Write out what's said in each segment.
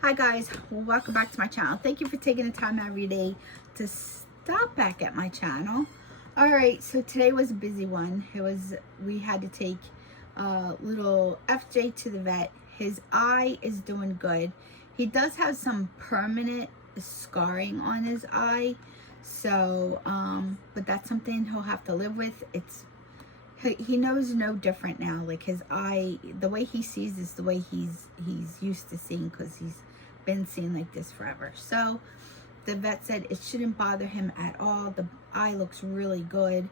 Hi guys, welcome back to my channel. Thank you for taking the time every day to stop back at my channel. All right, so today was a busy one. We had to take little FJ to the vet. His eye is doing good. He does have some permanent scarring on his eye, so but that's something he'll have to live with. He knows no different now. Like his eye, the way he sees is the way he's used to seeing, because he's been seeing like this forever. So the vet said it shouldn't bother him at all. The eye looks really good.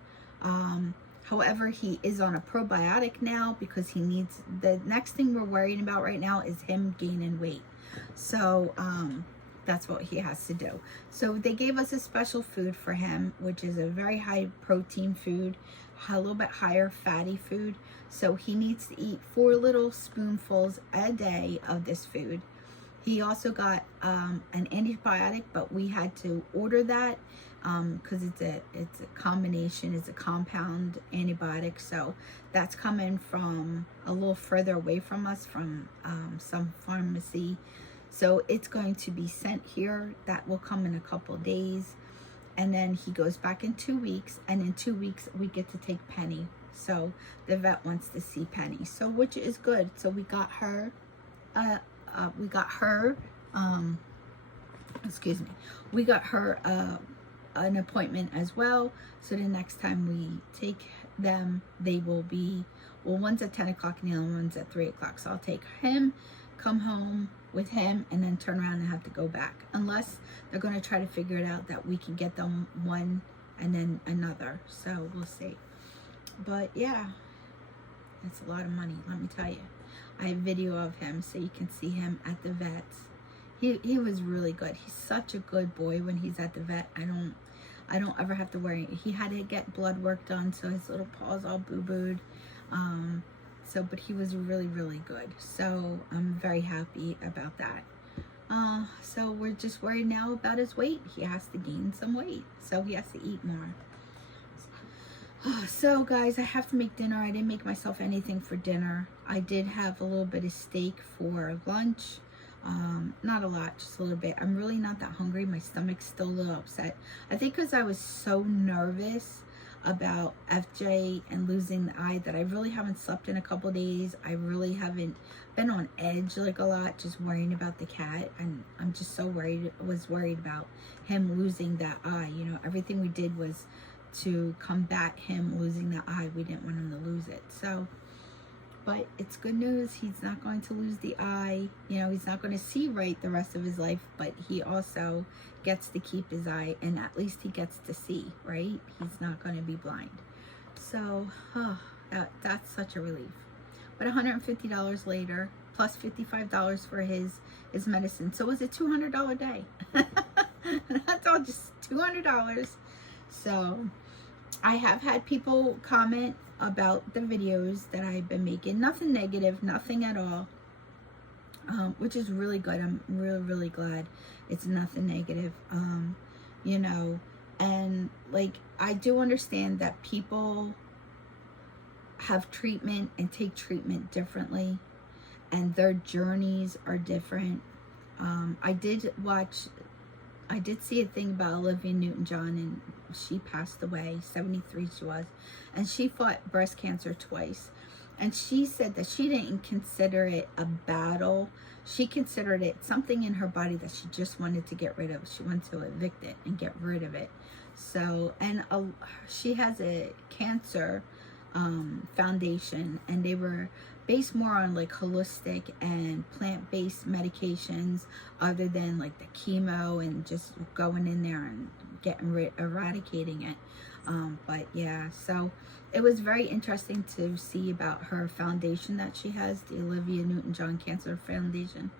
However, he is on a probiotic now because he needs, the next thing we're worrying about right now is him gaining weight. So that's what he has to do. So they gave us a special food for him, which is a very high protein food, a little bit higher fatty food. So he needs to eat 4 little spoonfuls a day of this food. He also got an antibiotic, but we had to order that because it's a combination, it's a compound antibiotic. So that's coming from a little further away from us, from some pharmacy. So it's going to be sent here. That will come in a couple days. And then he goes back in 2 weeks. And in 2 weeks, we get to take Penny. So the vet wants to see Penny. So which is good. So we got her, excuse me. We got her an appointment as well. So the next time we take them, they will be, well, one's at 10 o'clock and the other one's at 3 o'clock. So I'll take him, come home with him, and then turn around and have to go back, unless they're going to try to figure it out that we can get them one and then another. So we'll see. But yeah, it's a lot of money, let me tell you. I have video of him so you can see him at the vet's. He was really good. He's such a good boy when he's at the vet. I don't ever have to worry. He had to get blood work done, so his little paw's all boo-booed. But he was really, really good. So I'm very happy about that. So we're just worried now about his weight. He has to gain some weight, so he has to eat more. So guys, I have to make dinner. I didn't make myself anything for dinner. I did have a little bit of steak for lunch. Not a lot, just a little bit. I'm really not that hungry. My stomach's still a little upset. I think because I was so nervous about FJ and losing the eye that I really haven't slept in a couple days. I really haven't been on edge like a lot, just worrying about the cat. And I'm just so worried about him losing that eye. You know, everything we did was to combat him losing the eye. We didn't want him to lose it. So, but it's good news. He's not going to lose the eye. You know, he's not going to see right the rest of his life, but he also gets to keep his eye, and at least he gets to see, right? He's not going to be blind. So, that's such a relief. But $150 later, plus $55 for his medicine. So it was a $200 day. That's all just $200. So I have had people comment about the videos that I've been making. Nothing negative, nothing at all, which is really good. I'm really, really glad it's nothing negative. You know, and like, I do understand that people have treatment and take treatment differently, and their journeys are different. I did see a thing about Olivia Newton-John, and she passed away, 73 she was, and she fought breast cancer twice. And she said that she didn't consider it a battle. She considered it something in her body that she just wanted to get rid of. She wanted to evict it and get rid of it. So, and she has a cancer foundation, and they were based more on like holistic and plant-based medications, other than like the chemo and just going in there and eradicating it. But yeah, so it was very interesting to see about her foundation that she has, the Olivia Newton-John Cancer Foundation.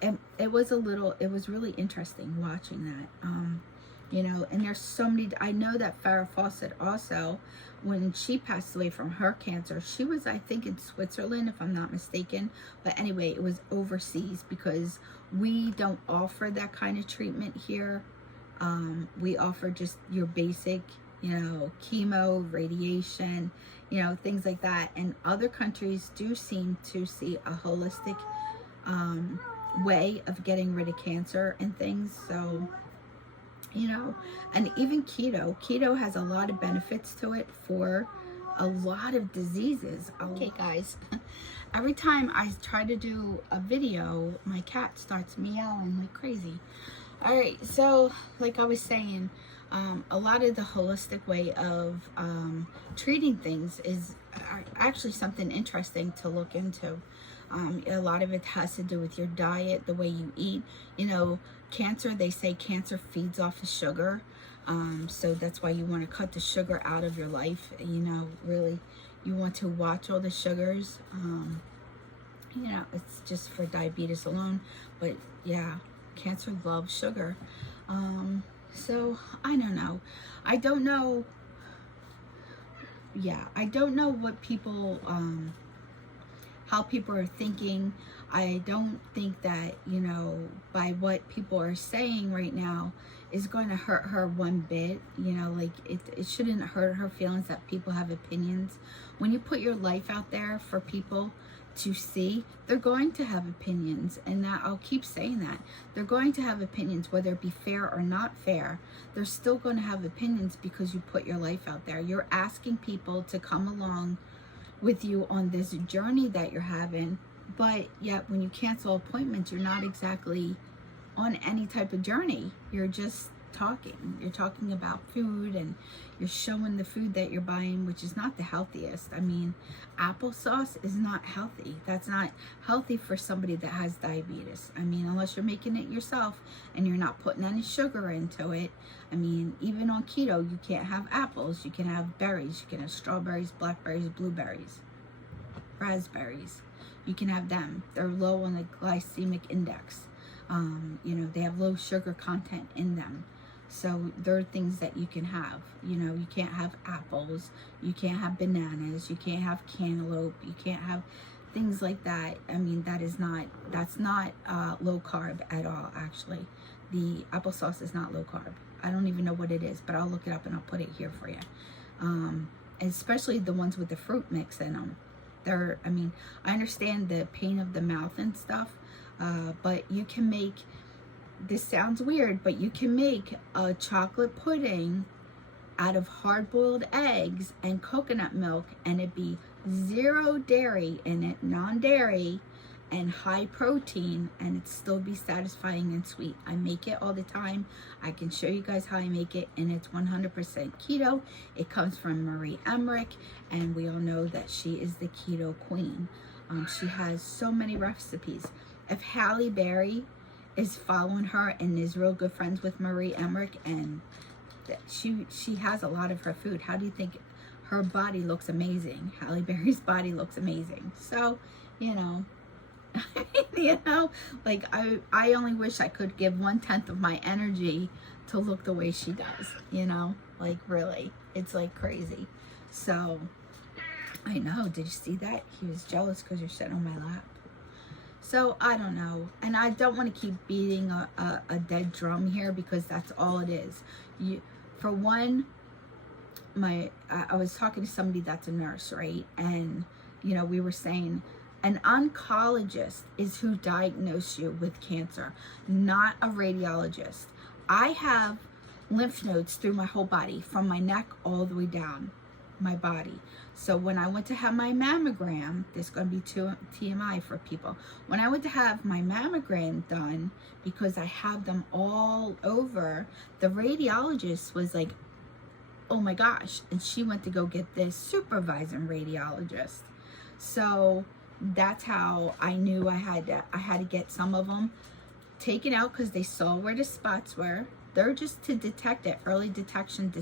And it was really interesting watching that. You know, and there's so many. I know that Farrah Fawcett also, when she passed away from her cancer, she was, I think, in Switzerland, if I'm not mistaken. But anyway, it was overseas, because we don't offer that kind of treatment here. We offer just your basic, you know, chemo, radiation, you know, things like that. And other countries do seem to see a holistic way of getting rid of cancer and things. So, you know, and even keto has a lot of benefits to it for a lot of diseases. Okay guys, every time I try to do a video, my cat starts meowing like crazy. All right, so like I was saying, a lot of the holistic way of treating things is actually something interesting to look into. A lot of it has to do with your diet, the way you eat. You know, cancer, they say cancer feeds off of sugar. So that's why you want to cut the sugar out of your life. You know, really, you want to watch all the sugars. You know, it's just for diabetes alone. But yeah, cancer loves sugar. So I don't know. I don't know. Yeah, I don't know what people, how people are thinking. I don't think that, you know, by what people are saying right now is going to hurt her one bit. You know, like it shouldn't hurt her feelings that people have opinions. When you put your life out there for people to see, they're going to have opinions, and that I'll keep saying that. They're going to have opinions, whether it be fair or not fair. They're still going to have opinions because you put your life out there. You're asking people to come along with you on this journey that you're having, but yet when you cancel appointments, you're not exactly on any type of journey. You're just talking. You're talking about food, and you're showing the food that you're buying, which is not the healthiest. I mean, applesauce is not healthy. That's not healthy for somebody that has diabetes. I mean, unless you're making it yourself and you're not putting any sugar into it. I mean, even on keto, you can't have apples. You can have berries. You can have strawberries, blackberries, blueberries, raspberries. You can have them. They're low on the glycemic index. You know, they have low sugar content in them. So there are things that you can have. You know, you can't have apples, you can't have bananas, you can't have cantaloupe, you can't have things like that. I mean, that's not low carb at all, actually. The applesauce is not low carb. I don't even know what it is, but I'll look it up and I'll put it here for you. Especially the ones with the fruit mix in them. I mean, I understand the pain of the mouth and stuff, but you can make, this sounds weird, but you can make a chocolate pudding out of hard-boiled eggs and coconut milk, and it be 0 dairy in it, non-dairy, and high protein, and it still be satisfying and sweet. I make it all the time. I can show you guys how I make it, and it's 100% keto. It comes from Marie Emmerich, and we all know that she is the keto queen. She has so many recipes. If Halle Berry is following her and is real good friends with Marie Emmerich, and she has a lot of her food, how do you think her body looks amazing? Halle Berry's body looks amazing. So, you know, you know, like I only wish I could give 1/10 of my energy to look the way she does, you know, like really, it's like crazy. So I know, did you see that? He was jealous because you're sitting on my lap. So I don't know, and I don't want to keep beating a dead drum here, because that's all it is. For one, I was talking to somebody that's a nurse, right? And you know, we were saying an oncologist is who diagnosed you with cancer, not a radiologist. I have lymph nodes through my whole body, from my neck all the way down my body. So when I went to have my mammogram, this is going to be TMI for people. When I went to have my mammogram done, because I have them all over, the radiologist was like, oh my gosh. And she went to go get this supervising radiologist. So that's how I knew I had to get some of them taken out, because they saw where the spots were. They're just to detect it, early detection.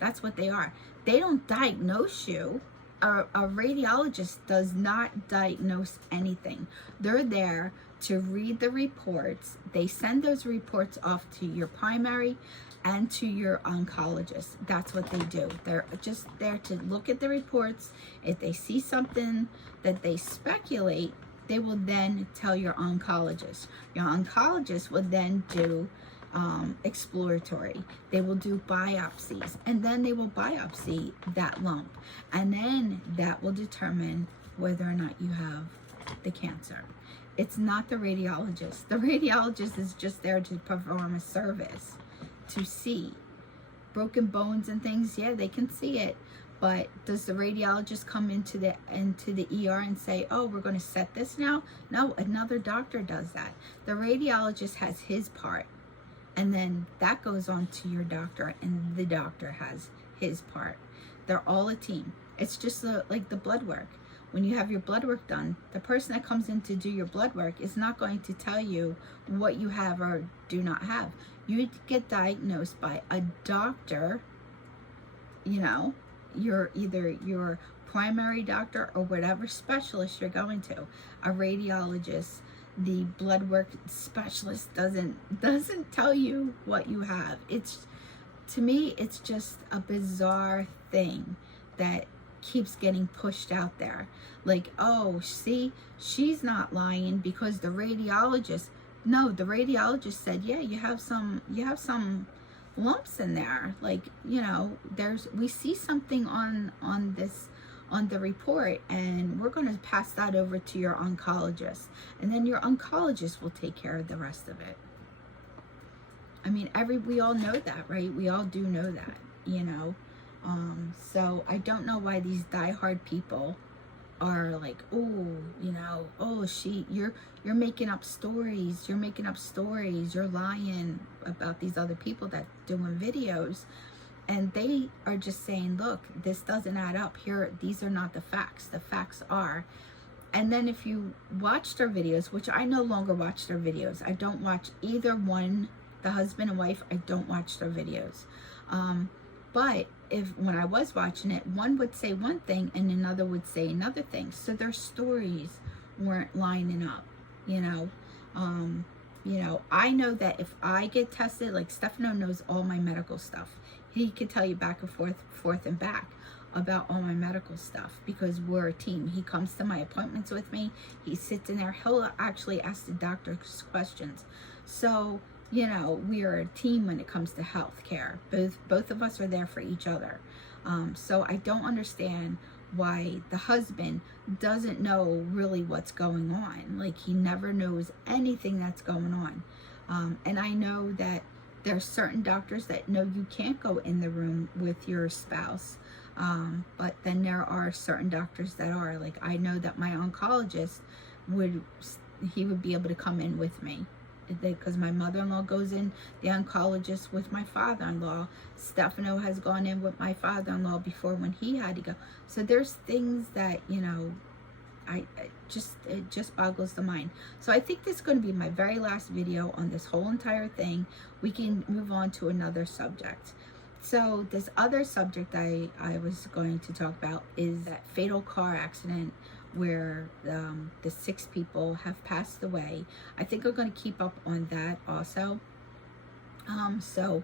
That's what they are. They don't diagnose you. A radiologist does not diagnose anything. They're there to read the reports. They send those reports off to your primary and to your oncologist. That's what they do. They're just there to look at the reports. If they see something that they speculate, they will then tell your oncologist. Your oncologist will then do exploratory. They will do biopsies, and then they will biopsy that lump, and then that will determine whether or not you have the cancer. It's not the radiologist. The radiologist is just there to perform a service, to see. Broken bones and things, yeah, they can see it. But does the radiologist come into the ER and say, oh, we're going to set this now? No, another doctor does that. The radiologist has his part. And then that goes on to your doctor, and the doctor has his part. They're all a team. It's just like the blood work. When you have your blood work done, the person that comes in to do your blood work is not going to tell you what you have or do not have. You get diagnosed by a doctor, you know, either your primary doctor or whatever specialist you're going to. A radiologist, the blood work specialist doesn't tell you what you have. It's, to me, it's just a bizarre thing that keeps getting pushed out there. Like, oh, see, she's not lying because the radiologist, no, the radiologist said, yeah, you have some lumps in there. Like, you know, we see something on the report, and we're going to pass that over to your oncologist, and then your oncologist will take care of the rest of it. I mean, we all know that, right? We all do know that, you know. So I don't know why these diehard people are like, oh, you know, oh, you're making up stories. You're making up stories. You're lying about these other people that doing videos. And they are just saying, look, this doesn't add up here. These are not the facts. The facts are. And then if you watch their videos, which I no longer watch their videos. I don't watch either one, the husband and wife. I don't watch their videos. But when I was watching it, one would say one thing and another would say another thing. So their stories weren't lining up, you know. You know, I know that if I get tested, like Stefano knows all my medical stuff. He could tell you back and forth and back about all my medical stuff because we're a team. He comes to my appointments with me. He sits in there. He'll actually ask the doctors questions. So, you know, we are a team when it comes to health care. Both of us are there for each other. So I don't understand why the husband doesn't know really what's going on. Like, he never knows anything that's going on. And I know that there's certain doctors that know you can't go in the room with your spouse. But then there are certain doctors that are. Like, I know that my oncologist would be able to come in with me. Because my mother-in-law goes in, the oncologist with my father-in-law. Stefano has gone in with my father-in-law before when he had to go. So there's things that, you know, it just boggles the mind. So I think this is going to be my very last video on this whole entire thing. We can move on to another subject. So this other subject I was going to talk about is that fatal car accident where the 6 people have passed away. I think we're going to keep up on that also. So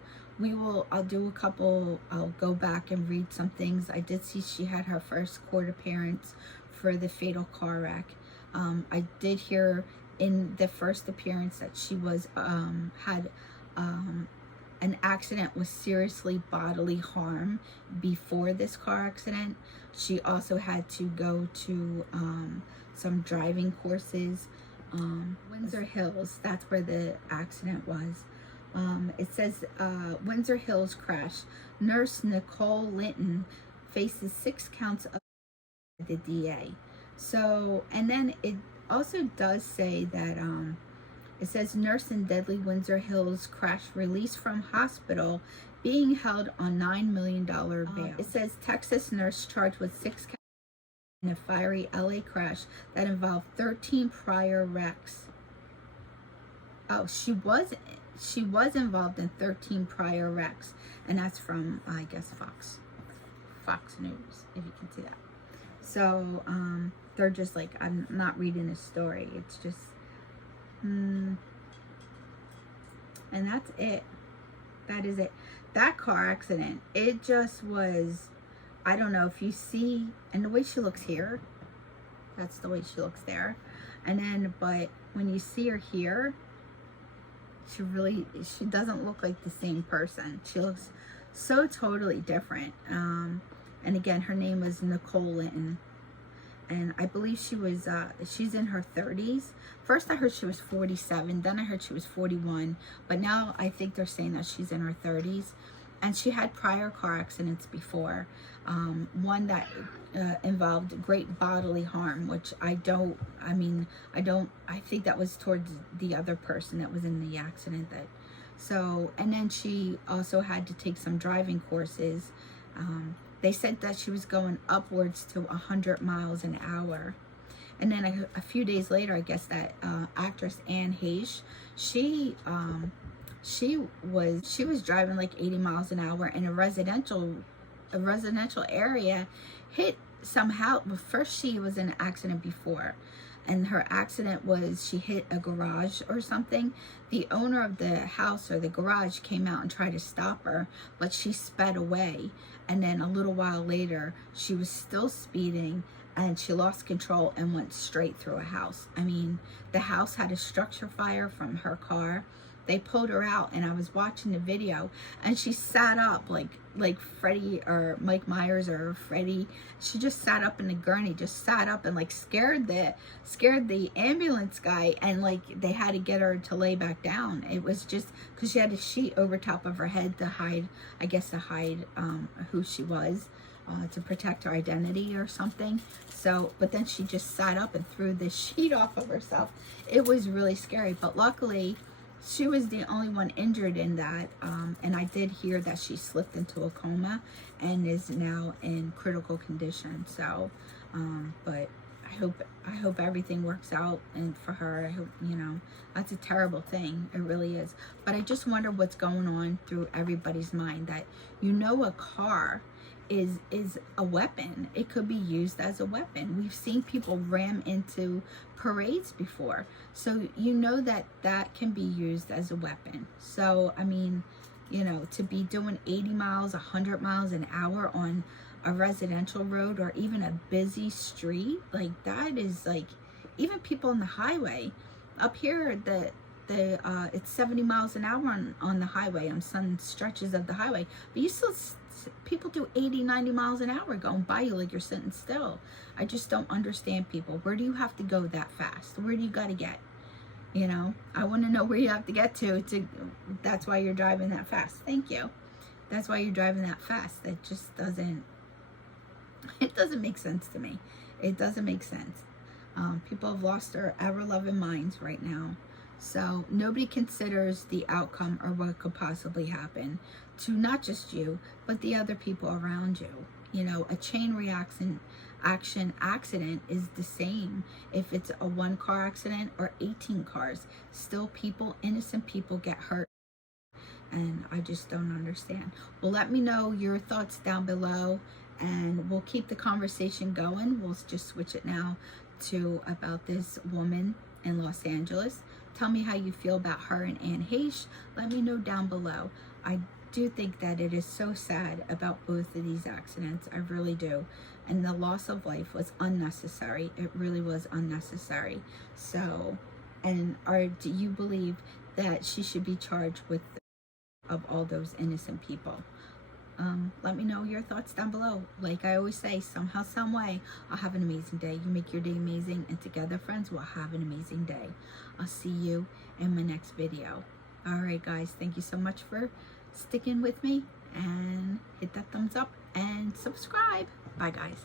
I'll do a couple, I'll go back and read some things. I did see she had her first court appearance for the fatal car wreck. I did hear in the first appearance that she was, had an accident with seriously bodily harm before this car accident. She also had to go to some driving courses. Windsor Hills, that's where the accident was. It says Windsor Hills crash. Nurse Nicole Linton faces 6 counts of the DA. So, and then it also does say that it says nurse in deadly Windsor Hills crash released from hospital being held on $9 million bail. It says Texas nurse charged with 6 counts in a fiery LA crash that involved 13 prior wrecks. Oh, she was involved in 13 prior wrecks, and that's from, I guess, Fox News, if you can see that. So they're just like, I'm not reading a story. It's just, and that's it. That is it. That car accident, it just was, I don't know if you see, and the way she looks here, that's the way she looks there. And then, but when you see her here, she doesn't look like the same person. She looks so totally different. And again, her name was Nicole Linton. and I believe she was, she's in her 30s. First I heard she was 47, then I heard she was 41, but now I think they're saying that she's in her 30s. And she had prior car accidents before, one that involved great bodily harm, which I think that was towards the other person that was in the accident. And then she also had to take some driving courses. They said that she was going upwards to 100 miles an hour. And then a few days later, I guess that actress Anne Heche, she was driving like 80 miles an hour in a residential area, hit somehow. First, she was in an accident before, and her accident was she hit a garage or something. The owner of the house or the garage came out and tried to stop her, but she sped away. And then a little while later, she was still speeding, and she lost control and went straight through a house. I mean, the house had a structure fire from her car. They pulled her out, and I was watching the video, and she sat up like Freddie or Mike Myers or Freddie. She just sat up in the gurney, just sat up and like scared the ambulance guy, and like they had to get her to lay back down. It was just because she had a sheet over top of her head to hide, I guess, to hide who she was, to protect her identity or something. So, but then she just sat up and threw the sheet off of herself. It was really scary, but luckily she was the only one injured in that, and I did hear that she slipped into a coma and is now in critical condition. So, but I hope everything works out, and for her, I hope, that's a terrible thing. It really is. But I just wonder what's going on through everybody's mind, that a car is a weapon. It could be used as a weapon. We've seen people ram into parades before, so that can be used as a weapon. So I mean, to be doing 80 miles 100 miles an hour on a residential road or even a busy street, like that is like, even people on the highway up here, it's 70 miles an hour on the highway, on some stretches of the highway, but you still, people do 80 90 miles an hour going by you like you're sitting still. I just don't understand people. Where do you have to go that fast? Where do you got to get? I want to know where you have to get to that's why you're driving that fast. Thank you. That's why you're driving that fast. It just doesn't make sense to me. It doesn't make sense. People have lost their ever-loving minds right now. So nobody considers the outcome or what could possibly happen to not just you, but the other people around you. A chain reaction accident is the same if it's a 1 car accident or 18 cars. Still, innocent people get hurt. And I just don't understand. Well, let me know your thoughts down below, and we'll keep the conversation going. We'll just switch it now to about this woman in Los Angeles. Tell me how you feel about her and Anne Heche. Let me know down below. I do think that it is so sad about both of these accidents. I really do. And the loss of life was unnecessary. It really was unnecessary. So, do you believe that she should be charged with of all those innocent people? Let me know your thoughts down below. Like I always say, somehow, some way, I'll have an amazing day. You make your day amazing, and together, friends, we'll have an amazing day. I'll see you in my next video. All right, guys, thank you so much for sticking with me, and hit that thumbs up and subscribe. Bye, guys.